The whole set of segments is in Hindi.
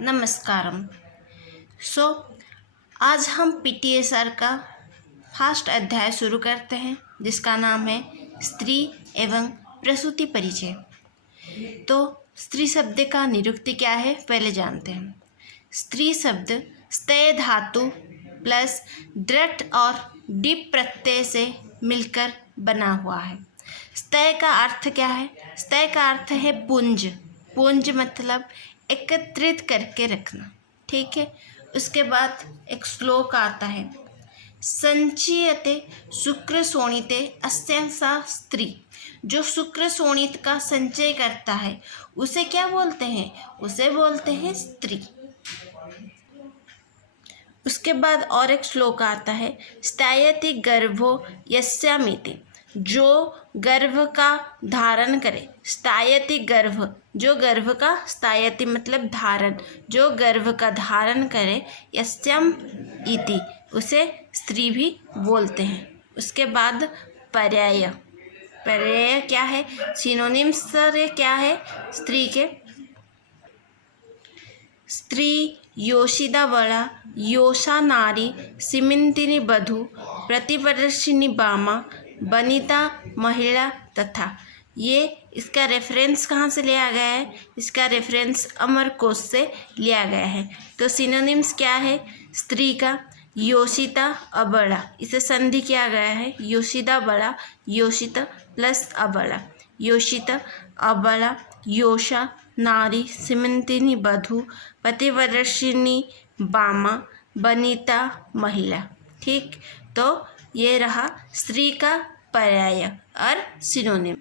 नमस्कारम। आज हम पीटीएसआर का फर्स्ट अध्याय शुरू करते हैं जिसका नाम है स्त्री एवं प्रसूति परिचय। तो स्त्री शब्द का निरुक्ति क्या है पहले जानते हैं। स्त्री शब्द स्तय धातु प्लस दृढ़ और डिप प्रत्यय से मिलकर बना हुआ है। स्तय का अर्थ क्या है? स्तय का अर्थ है पुंज। पुंज मतलब एकत्रित करके रखना, ठीक है। उसके बाद एक श्लोक आता है, संचीयते शुक्र शोणिते अस्यांसा स्त्री। जो शुक्र शोणित का संचय करता है उसे क्या बोलते हैं? उसे बोलते हैं स्त्री। उसके बाद और एक श्लोक आता है, स्थायति गर्भो यस्यामिति। जो गर्भ का धारण करे, स्थायति गर्भ, जो गर्भ का, स्थायति मतलब धारण, जो गर्भ का धारण करे, यस्यम इति, उसे स्त्री भी बोलते हैं। उसके बाद पर्याय। पर्याय क्या है? सिनोनिम्स क्या है स्त्री के? स्त्री योषिदा बड़ा, योषा नारी, सीमिंतिनी बधू, प्रतिप्रदर्शिनी बामा, बनिता महिला तथा। ये इसका रेफरेंस कहाँ से लिया गया है? इसका रेफरेंस अमरकोश से लिया गया है। तो सिनोनिम्स क्या है स्त्री का? योषिता अबड़ा, इसे संधि किया गया है, योषिदा बड़ा, योषिता प्लस अबड़ा, योषिता अबड़ा, योषा नारी, सीमंतिनी बधू, पतिप्रदर्शिनी बामा, बनिता महिला। ठीक, तो ये रहा स्त्री का पर्याय और सिनोनिम।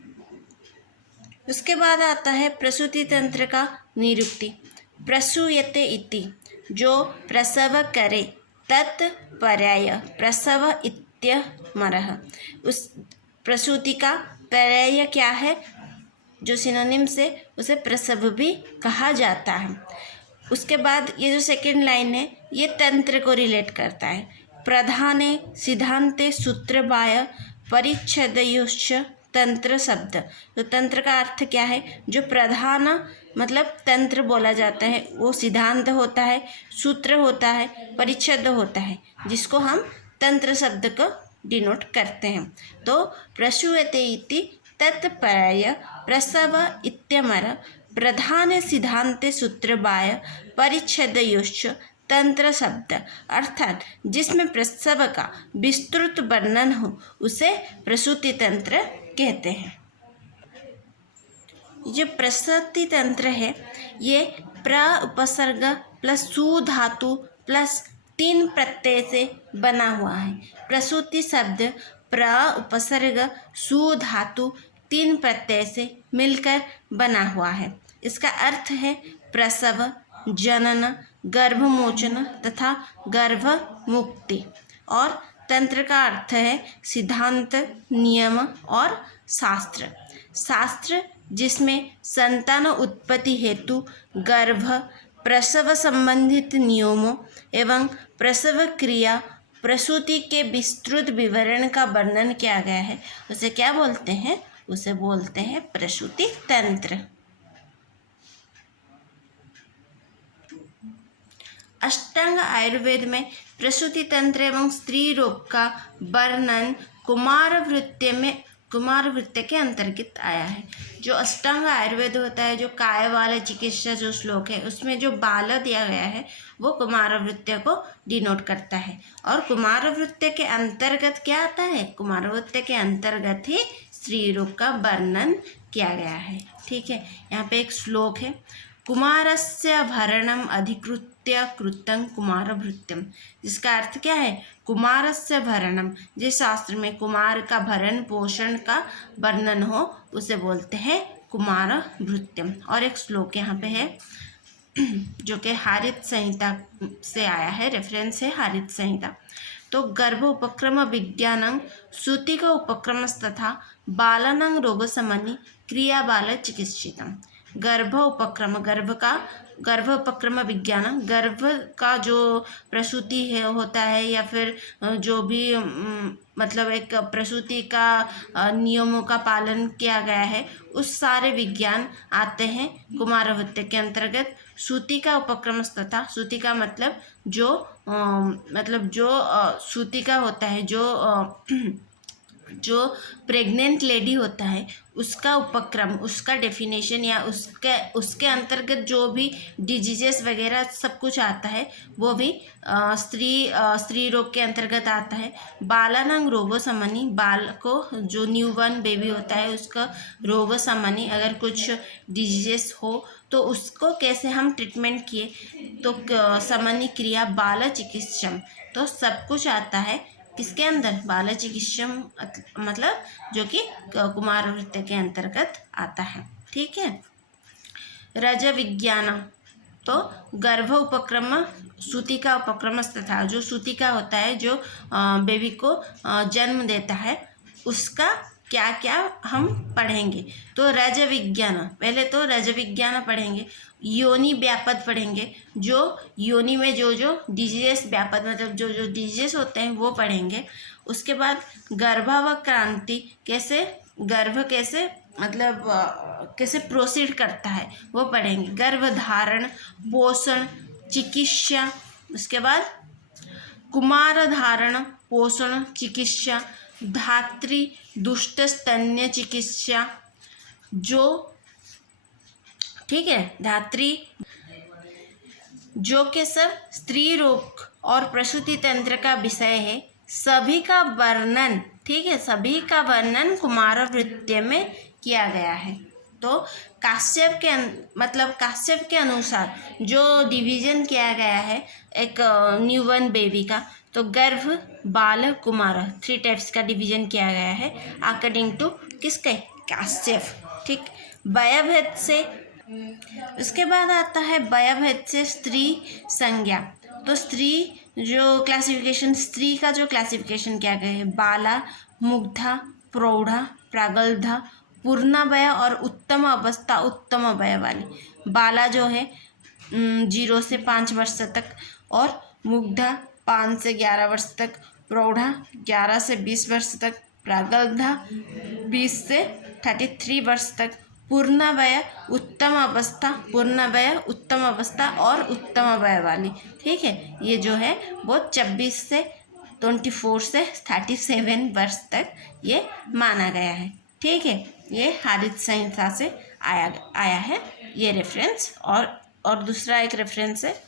उसके बाद आता है प्रसूति तंत्र का निरुक्ति। प्रसूयते इति, जो प्रसव करे, तत् पर्याय प्रसव इत्यमरः। उस प्रसूति का पर्याय क्या है? जो सिनोनिम से उसे प्रसव भी कहा जाता है। उसके बाद ये जो सेकंड लाइन है ये तंत्र को रिलेट करता है। प्रधाने सिद्धांते सूत्रबाय परिच्छेदयोश्च तंत्र शब्द। तो तंत्र का अर्थ क्या है? जो प्रधान मतलब तंत्र बोला जाता है वो सिद्धांत होता है, सूत्र होता है, परिच्छेद होता है, जिसको हम तंत्र शब्द को डिनोट करते हैं। तो प्रसूयते इति तत्पर्याय प्रसव इत्यमर प्रधान सिद्धांते सूत्रबाय परिच्छेदयोश्च तंत्र शब्द, अर्थात जिसमें प्रसव का विस्तृत वर्णन हो उसे प्रसूति तंत्र कहते हैं। जो प्रसूति तंत्र है ये प्र उपसर्ग प्लस सु धातु प्लस 3 प्रत्यय से बना हुआ है। प्रसूति शब्द प्र उपसर्ग सु धातु 3 प्रत्यय से मिलकर बना हुआ है। इसका अर्थ है प्रसव, जनन, गर्भमोचन तथा गर्भ मुक्ति। और तंत्र का अर्थ है सिद्धांत, नियम और शास्त्र। शास्त्र जिसमें संतान उत्पत्ति हेतु गर्भ, प्रसव संबंधित नियमों एवं प्रसव क्रिया प्रसूति के विस्तृत विवरण का वर्णन किया गया है उसे क्या बोलते हैं? उसे बोलते हैं प्रसूति तंत्र। अष्टांग आयुर्वेद में प्रसूति तंत्र एवं स्त्री रोग का वर्णन कुमार वृत्य के अंतर्गत आया है। जो अष्टांग आयुर्वेद होता है, जो काय वाला चिकित्सा जो श्लोक है उसमें जो बाला दिया गया है वो कुमार वृत्य को डिनोट करता है। और कुमार वृत्य के अंतर्गत क्या आता है? कुमार वृत्य के अंतर्गत ही स्त्री रोग का वर्णन किया गया है। ठीक है, यहाँ पे एक श्लोक है, कुमारस्य भरणम अधिकृत्य कृतं कुमार भृत्यम। जिसका अर्थ क्या है? कुमारस्य भरणम, जिस शास्त्र में कुमार का भरण पोषण का वर्णन हो उसे बोलते हैं कुमार भृत्यम। और एक श्लोक यहाँ पे है जो कि हारित संहिता से आया है, रेफरेंस है हारित संहिता। तो गर्भ उपक्रम विज्ञानं सूतिक उपक्रम तथा बालानां रोग समनि क्रिया बाल चिकित्सितम्। गर्भ उपक्रम, गर्भ उपक्रम विज्ञान, गर्भ का जो प्रसूति है होता है या फिर जो भी मतलब एक प्रसूति का नियमों का पालन किया गया है उस सारे विज्ञान आते हैं कुमार वृत्य के अंतर्गत। सूतिका उपक्रमस्तथा, सूतिका मतलब जो सूतिका होता है, जो प्रेग्नेंट लेडी होता है उसका उपक्रम, उसका डेफिनेशन या उसके अंतर्गत जो भी डिजीजेस वगैरह सब कुछ आता है वो भी स्त्री रोग के अंतर्गत आता है। बालानांग रोगोसमनी, बाल को जो न्यू बॉर्न बेबी होता है उसका रोगोसमनी, अगर कुछ डिजीजेस हो तो उसको कैसे हम ट्रीटमेंट किए, तो समनी क्रिया बाल चिकित्सम, तो सब कुछ आता है किसके अंदर, बाल चिकित्सम मतलब जो कि कुमार वृत्ति के अंतर्गत आता है। ठीक है। रज विज्ञान, तो गर्भ उपक्रम, सूतिका उपक्रम तथा जो सूतिका होता है जो बेबी को जन्म देता है उसका क्या क्या हम पढ़ेंगे। तो रज विज्ञान, पहले तो रज विज्ञान पढ़ेंगे, योनि व्यापद पढ़ेंगे, जो योनि में जो डिजीजेस व्यापद मतलब जो डिजीजेस होते हैं वो पढ़ेंगे। उसके बाद गर्भावक्रांति, कैसे गर्भ कैसे मतलब कैसे प्रोसीड करता है वो पढ़ेंगे। गर्भधारण, पोषण, चिकित्सा, उसके बाद कुमार धारण, पोषण, चिकित्सा, धात्री दुष्ट स्तन्य चिकित्सा, जो ठीक है धात्री जो कि सब स्त्री रोग और प्रसूति तंत्र का विषय है, सभी का वर्णन, ठीक है, सभी का वर्णन कुमार वृत्ति में किया गया है। तो काश्यप के अनुसार जो डिवीजन किया गया है एक न्यूबॉर्न बेबी का, तो गर्भ, बाल, कुमार, 3 टाइप्स का डिवीजन किया गया है अकॉर्डिंग टू किसके, काश्यप। ठीक। वयभेद से, उसके बाद आता है वयभेद से स्त्री संज्ञा। तो स्त्री जो क्लासिफिकेशन, स्त्री का जो क्लासिफिकेशन किया गया है, बाला, मुग्धा, प्रौढ़ा, प्रागल्धा, पूर्णावय और उत्तम अवस्था, उत्तम अवय वाली। बाला जो है 0 से 5 वर्ष तक, और मुग्धा 5 से 11 वर्ष तक, प्रौढ़ा 11 से 20 वर्ष तक, प्रागल्धा 20 से 33 वर्ष तक, पूर्णावय उत्तम अवस्था, पूर्णावय उत्तम अवस्था और उत्तम अवय वाली। ठीक है, ये जो है वो 24 से 24 से 37 वर्ष तक ये माना गया है। ठीक है, ये हारित संहिता से आया है ये रेफरेंस। और दूसरा एक रेफरेंस है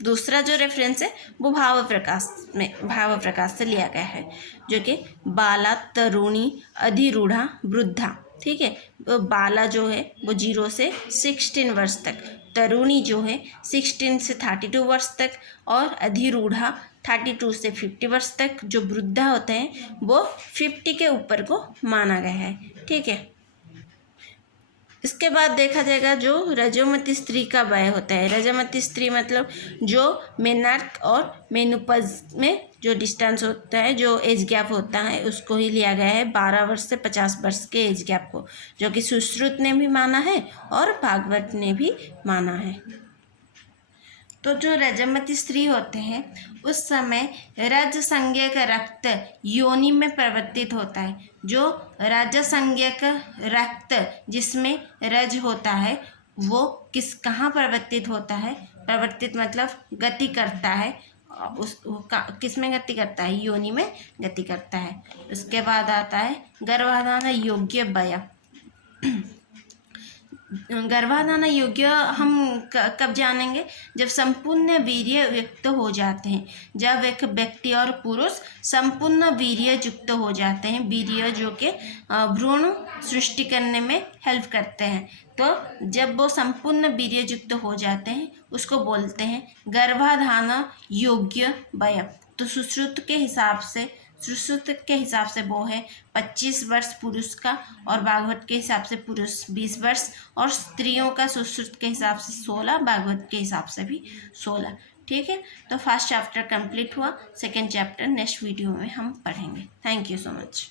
दूसरा जो रेफरेंस है वो भाव प्रकाश से लिया गया है, जो कि बाला, तरुणी, अधिरूढ़ा, वृद्धा। ठीक है, तो बाला जो है वो 0 से 16 वर्ष तक, तरुणी जो है 16 से 32 वर्ष तक, और अधिरूढ़ा 32 से 50 वर्ष तक। जो वृद्धा होते हैं वो 50 के ऊपर को माना गया है। ठीक है, इसके बाद देखा जाएगा जो रजोमती स्त्री का वय होता है। रजोमती स्त्री मतलब जो मेनार्क और मेनोपॉज में जो डिस्टेंस होता है, जो एज गैप होता है, उसको ही लिया गया है 12 वर्ष से 50 वर्ष के एज गैप को, जो कि सुश्रुत ने भी माना है और भागवत ने भी माना है। तो जो रजोमती स्त्री होते हैं उस समय रज संज्ञक रक्त योनि में प्रवर्तित होता है। जो रज संज्ञक रक्त जिसमें रज होता है वो कहाँ प्रवर्तित होता है, प्रवर्तित मतलब गति करता है, किस में गति करता है, योनि में गति करता है। उसके बाद आता है गर्भाधान योग्य वय। गर्भाधान योग्य हम कब जानेंगे, जब संपूर्ण वीर्य युक्त हो जाते हैं, जब एक व्यक्ति और पुरुष संपूर्ण वीर्य युक्त हो जाते हैं, वीर्य जो कि भ्रूण सृष्टि करने में हेल्प करते हैं। तो जब वो संपूर्ण वीर्य युक्त हो जाते हैं उसको बोलते हैं गर्भाधान योग्य वय। तो सुश्रुत के हिसाब से वो है 25 वर्ष पुरुष का, और भागवत के हिसाब से पुरुष 20 वर्ष, और स्त्रियों का सुश्रुत के हिसाब से 16, भागवत के हिसाब से भी 16। ठीक है, तो फर्स्ट चैप्टर कंप्लीट हुआ, सेकेंड चैप्टर नेक्स्ट वीडियो में हम पढ़ेंगे। Thank you so much.